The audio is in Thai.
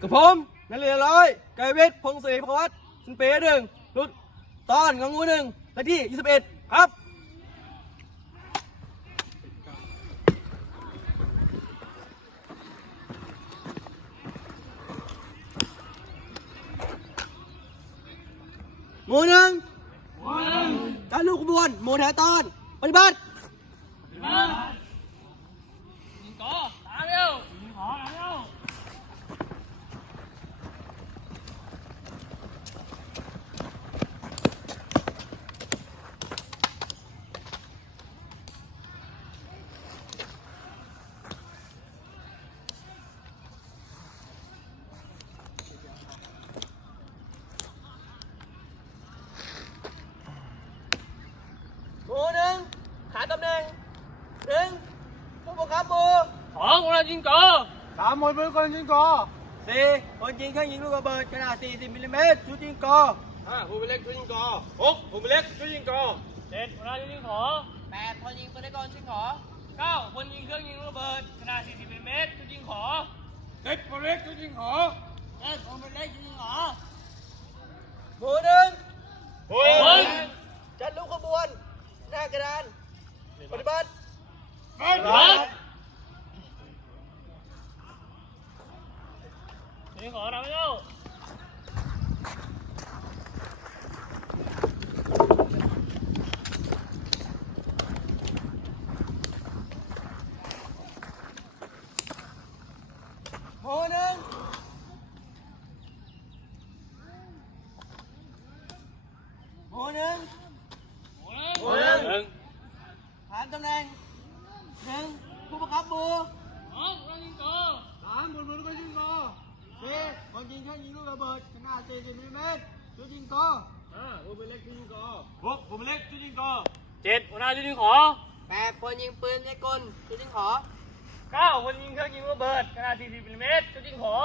กับผมนักเรียนร้อยไกรเวทพงศรีพวัตสินเปหนึ่งรุ่นตอนงองูหนึ่งและที่ 21 ครับหมู่หนึ่งการลูกขบวนหมู่แถวตอน ปฏิบัติ หมู่หนึ่ง ขาตำแหน่งหนึ่งผู้บังคับหมู่สองเรายิงก่อสามคนเป็นคนยิงกอสี่คนยิงเครื่องยิงลูกระเบิดขนาด 40มิลลิเมตรชุดยิงกอห้าผู้เป็นเล็กช่วยยิงกอหกผู้เป็นเล็กช่วยยิงกอเจ็ดเรายิงขอแปดคนยิงปืนได้กอนยิงขอเก้าคนยิงเครื่องยิงระเบิดขนาด 40มิลลิเมตรชุดยิงขอสิบผู้เป็นเล็กช่วยยิงขอเอ็ดคนเป็นเล็กชุดยิงขอหมู่หนึ่งผู้เฮ้ย จัดลูกขบวน หน้ากระดาน ปฏิบัติรัดยิงขอเราไม่เอาหมู่หนึ่งหมู่หนึ่งหนึ่งฐานตำแหน่งหนึ่งผู้บังคับหมู่สองเรายิงก่อสามคนเป็นคนยิงกอสี่คนยิงเครื่องยิงลูกระเบิดขนาด40มิลลิเมตรชุดยิงกอห้าผู้เป็นเล็กช่วยยิงกอหกผู้เป็นเล็กช่วยยิงกอเจ็ดเรายิงขอแปดคนยิงปืนในกลชุดยิงขอเก้าคนยิงเครื่องยิงระเบิดขนาด40มิลลิเมตรชุดยิงขอ